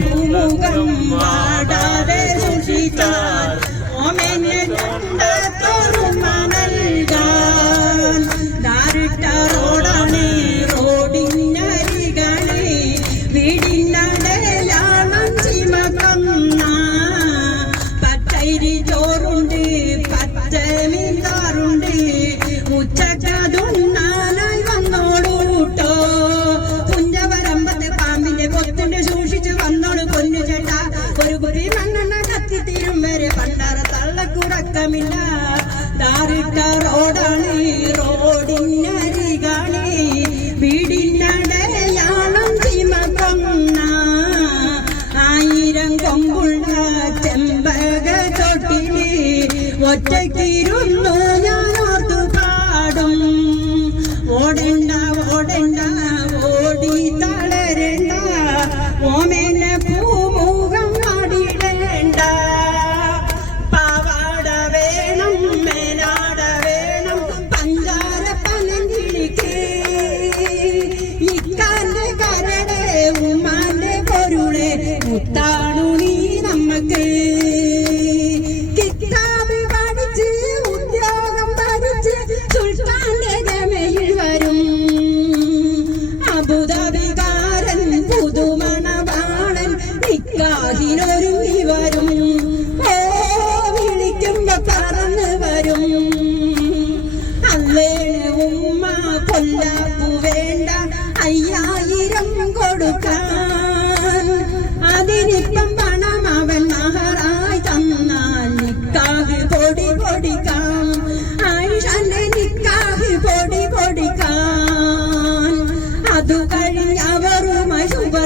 பூமுகம் வாடாதே சுசித்தார் സുബുരി മണ്ണെണ്ണ കത്തി തീരും വരെ പണ്ടാറ തള്ളക്കുറക്കമില്ല ടാറിട്ട റോഡാണ് റോഡിനരികാണ് വീടിനടയാളം ചീമക്കൊന്ന. ആയിരം കൊമ്പുള്ള ചെമ്പക തൊട്ടിൽ ഒറ്റക്കിരുന്നു ഞാൻ ഓർത്തു പാടും. ഓടണ്ട ഓടണ്ട ഓടി തളരണ്ട. ഓമേ മുത്താണു നീ നമ്മക്ക്. കിതാബ് പഠിച്ച് ഉദ്യോഗം പഠിച്ച് സുൽത്താന്റെ ജമയിൽ വരും. അബുദാബികാരൻ പുതുമണവാണൻ നിക്കാഹിനൊരുങ്ങി വരും ഓ വിളിക്കുമ്പോ പറന്ന് വരും. അല്ലേ ഉമ്മ പൊല്ലാപ്പു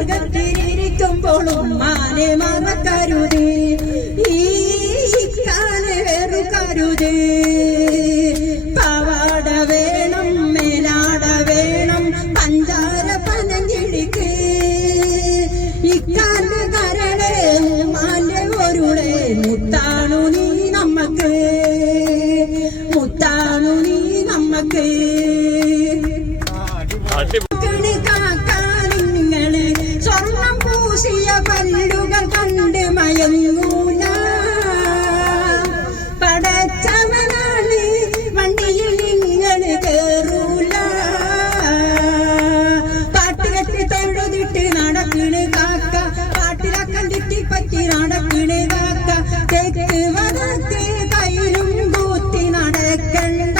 അവരുമായി സുവർഗത്തിലിരിക്കുമ്പോൾ ഉമ്മാനെ മറക്കരുതേ. ഈ കാലെ വെറുക്കരുതേ പാവാട വേണം മേലാട വേണം പഞ്ചാര പനഞ്ചിടിക്ക്. ഇക്കാന്റെ കരളെ ഉമ്മാന്റെ ഒരുളെ മുത്താണു നീ നമ്മക്ക്. മുത്താണു നീ നമ്മക്ക്. മയങ്ങൂല പടച്ചവനാണ് വണ്ടിയിൽ നിങ്ങൾ കേറൂല. പാട്ടിലൊക്കെ തൊഴുതിട്ട് നടക്കണ് കാക്ക. പാട്ടിലക്കം തെറ്റിപ്പറ്റി നടക്കണ് കാക്ക. തെറ്റ് വടക്ക് കയ്യിലും കൂത്തി നടക്കണ്ട.